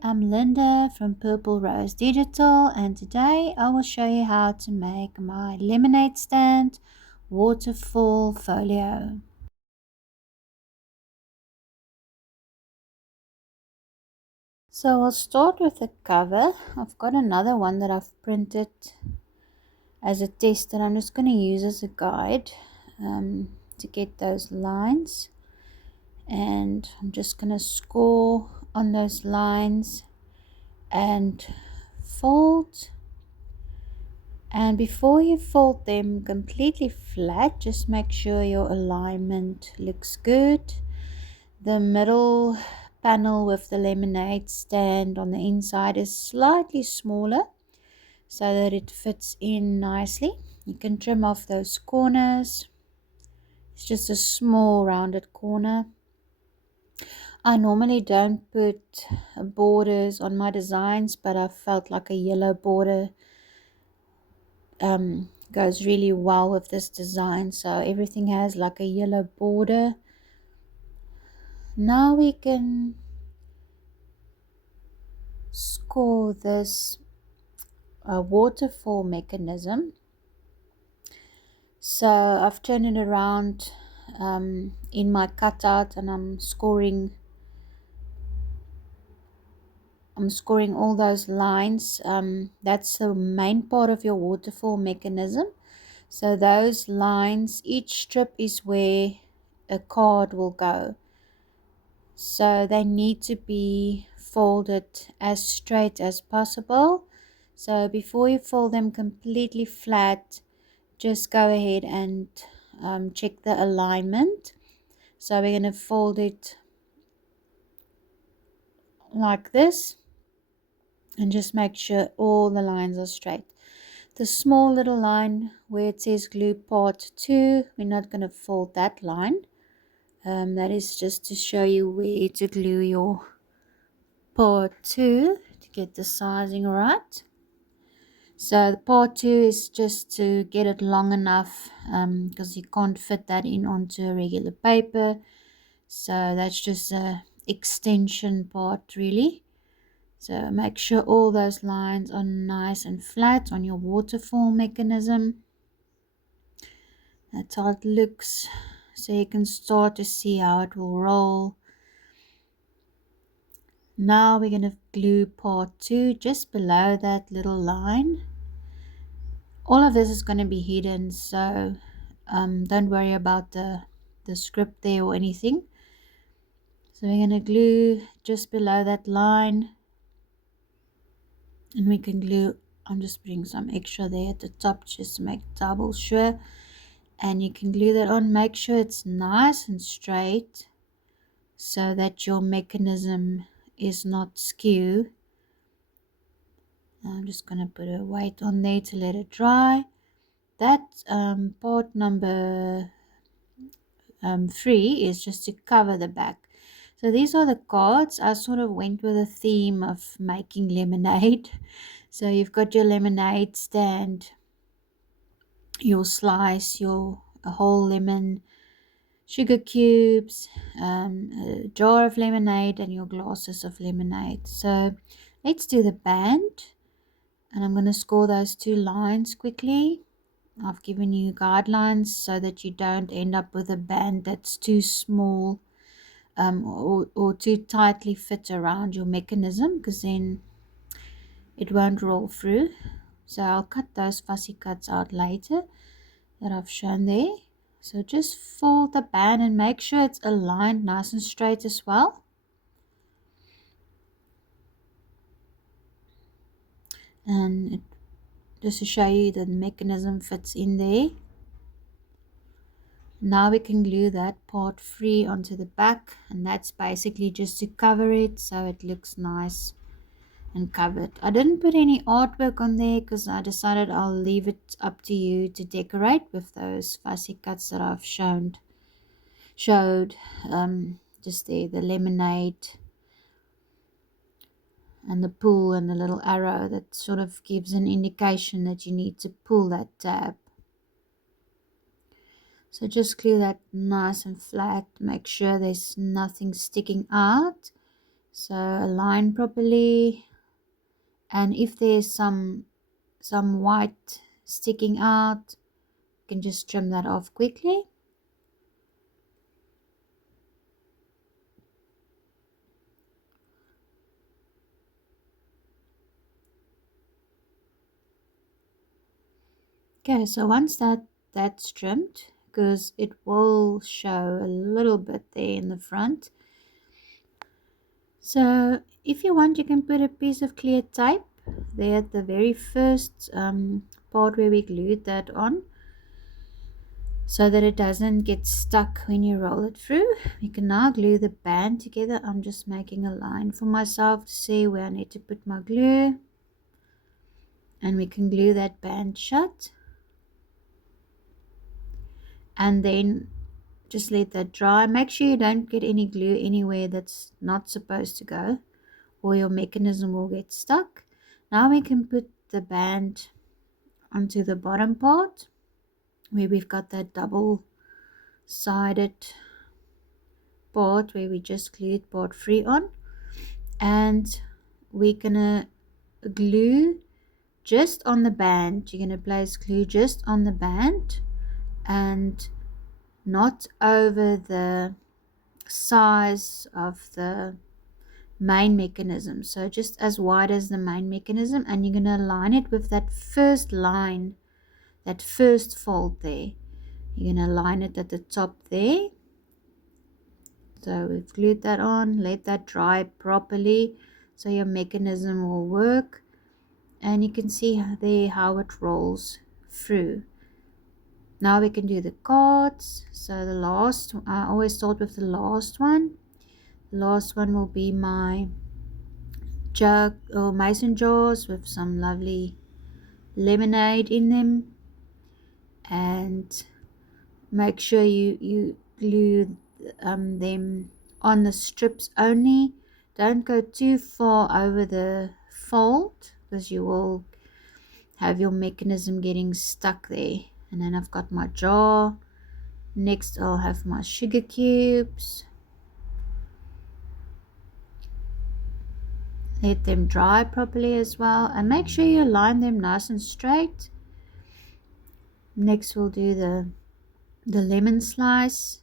I'm Linda from Purple Rose Digital, and today I will show you how to make my lemonade stand waterfall folio. So I'll start with the cover. I've got another one that I've printed as a test that I'm just going to use as a guide to get those lines. And I'm just going to score on those lines and fold. And before you fold them completely flat, just make sure your alignment looks good. The middle panel with the lemonade stand on the inside is slightly smaller so that it fits in nicely. You can trim off those corners. It's just a small rounded corner. I normally don't put borders on my designs, but I felt like a yellow border goes really well with this design, so everything has like a yellow border. Now we can score this waterfall mechanism. So I've turned it around in my cutout, and I'm scoring all those lines. That's the main part of your waterfall mechanism. So those lines, each strip is where a card will go. So they need to be folded as straight as possible. So before you fold them completely flat, just go ahead and check the alignment. So we're going to fold it like this and just make sure all the lines are straight. The small little line where it says glue part 2, we're not going to fold that line. That is just to show you where to glue your part 2 to get the sizing right. So the part 2 is just to get it long enough because you can't fit that in onto a regular paper. So that's just a extension part really. So make sure all those lines are nice and flat on your waterfall mechanism. That's how it looks. So you can start to see how it will roll. Now we're going to glue part 2 just below that little line. All of this is going to be hidden, so don't worry about the script there or anything. So we're going to glue just below that line, and we can glue, I'm just putting some extra there at the top just to make double sure, and you can glue that on. Make sure it's nice and straight so that your mechanism is not skew. I'm just going to put a weight on there to let it dry. That part number 3 is just to cover the back. So these are the cards. I sort of went with a theme of making lemonade. So you've got your lemonade stand, your slice, your a whole lemon, sugar cubes, a jar of lemonade, and your glasses of lemonade. So let's do the band, and I'm going to score those 2 lines quickly. I've given you guidelines so that you don't end up with a band that's too small or too tightly fit around your mechanism, because then it won't roll through. So I'll cut those fussy cuts out later that I've shown there. So just fold the band and make sure it's aligned nice and straight as well. And just to show you the mechanism fits in there. Now we can glue that part free onto the back, and that's basically just to cover it so it looks nice and covered. I didn't put any artwork on there because I decided I'll leave it up to you to decorate with those fussy cuts that I've showed just there, the lemonade and the pull and the little arrow that sort of gives an indication that you need to pull that tab. So just glue that nice and flat. Make sure there's nothing sticking out. So align properly, and if there's some white sticking out, you can just trim that off quickly. Okay, so once that's trimmed, because it will show a little bit there in the front. So if you want, you can put a piece of clear tape there at the very first part where we glued that on, so that it doesn't get stuck when you roll it through. We can now glue the band together. I'm just making a line for myself to see where I need to put my glue, and we can glue that band shut, and then just let that dry. Make sure you don't get any glue anywhere that's not supposed to go, or your mechanism will get stuck. Now we can put the band onto the bottom part where we've got that double sided part where we just glued part 3 on, and we're gonna glue just on the band. You're gonna place glue just on the band and not over the size of the main mechanism, so just as wide as the main mechanism, and you're going to align it with that first line, that first fold there. You're going to align it at the top there. So we've glued that on. Let that dry properly so your mechanism will work, and you can see there how it rolls through. Now we can do the cards. So the last, I always start with the last one. The last one will be my jug or mason jars with some lovely lemonade in them, and make sure you glue them on the strips only. Don't go too far over the fold, because you will have your mechanism getting stuck there. And then I've got my jar. Next I'll have my sugar cubes. Let them dry properly as well, and make sure you line them nice and straight. Next we'll do the lemon slice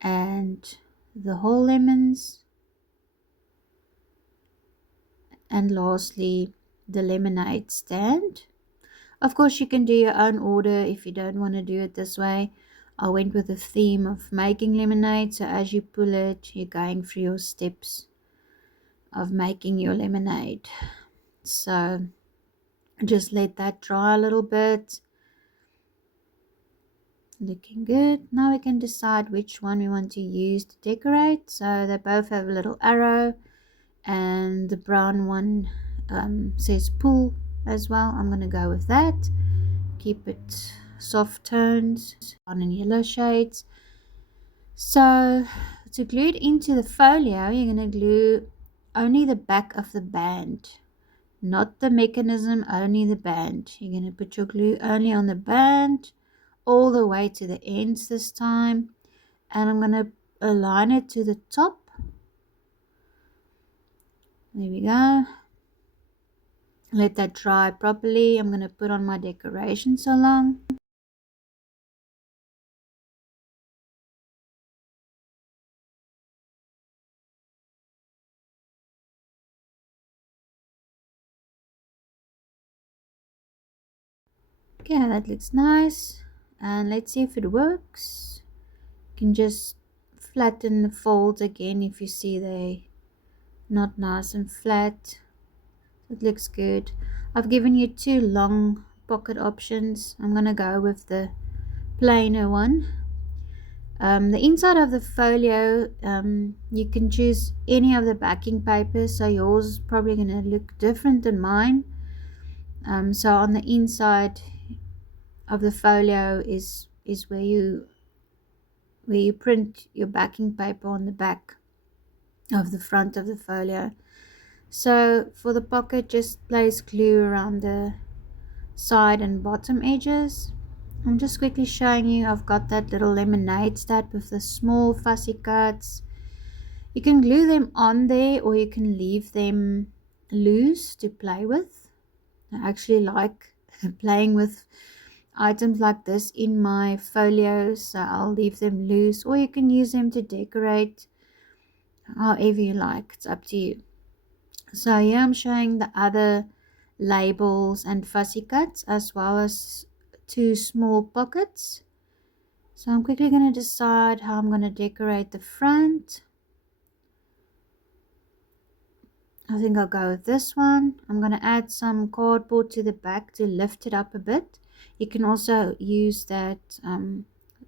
and the whole lemons, and lastly the lemonade stand. Of course you can do your own order if you don't want to do it this way. I went with the theme of making lemonade, so as you pull it, you're going through your steps of making your lemonade. So just let that dry a little bit. Looking good. Now we can decide which one we want to use to decorate. So they both have a little arrow, and the brown one says pull as well. I'm going to go with that. Keep it soft tones, brown and yellow shades. So to glue it into the folio, you're going to glue only the back of the band, not the mechanism, only the band. You're going to put your glue only on the band all the way to the ends this time, and I'm going to align it to the top. There we go. Let that dry properly. I'm going to put on my decorations along. Okay, that looks nice, and let's see if it works. You can just flatten the folds again if you see they not nice and flat. It looks good. I've given you 2 long pocket options. I'm gonna go with the plainer one. The inside of the folio, you can choose any of the backing papers, so yours is probably gonna look different than mine. So on the inside of the folio is where you print your backing paper on the back of the front of the folio. So for the pocket, just place glue around the side and bottom edges, I'm just quickly showing you, I've got that little lemonade stand with the small fussy cuts. You can glue them on there or you can leave them loose to play with. I actually like playing with items like this in my folios, so I'll leave them loose, or you can use them to decorate however you like. It's up to you. So here I'm showing the other labels and fussy cuts as well as two small pockets. So I'm quickly going to decide how I'm going to decorate the front. I think I'll go with this one. I'm going to add some cardboard to the back to lift it up a bit. You can also use that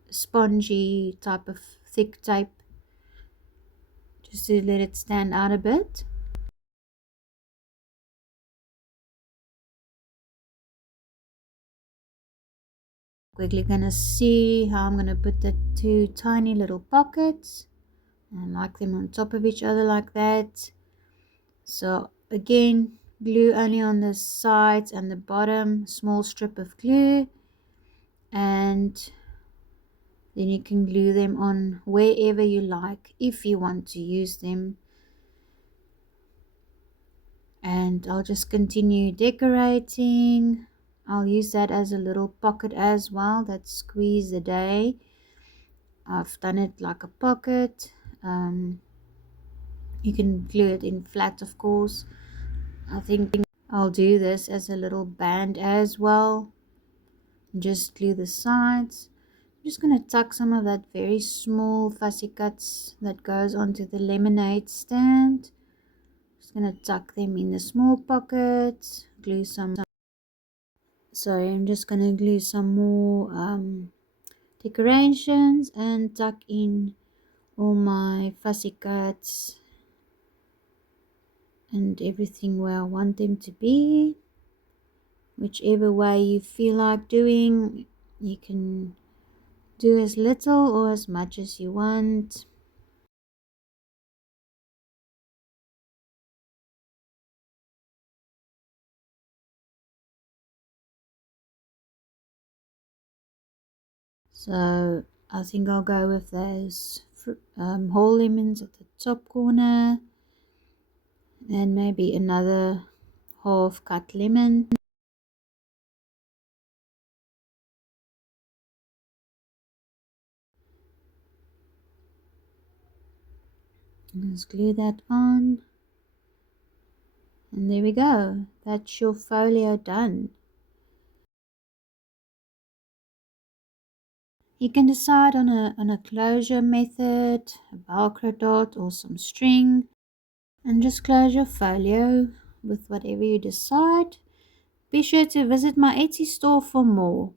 spongy type of thick tape just to let it stand out a bit. Quickly gonna see how I'm gonna put the two tiny little pockets. I like them on top of each other like that. So again, glue only on the sides and the bottom, small strip of glue, and then you can glue them on wherever you like if you want to use them. And I'll just continue decorating. I'll use that as a little pocket as well, that squeeze the day. I've done it like a pocket. You can glue it in flat, of course. I think I'll do this as a little band as well. Just glue the sides. I'm just going to tuck some of that very small fussy cuts that goes onto the lemonade stand. Just going to tuck them in the small pockets. Glue some. Sorry, I'm just going to glue some more decorations and tuck in all my fussy cuts and everything where I want them to be. Whichever way you feel like doing, you can do as little or as much as you want. So I think I'll go with those whole lemons at the top corner and maybe another half cut lemon. Let's glue that on. And there we go. That's your folio done. You can decide on a closure method, a Velcro dot or some string, and just close your folio with whatever you decide. Be sure to visit my Etsy store for more.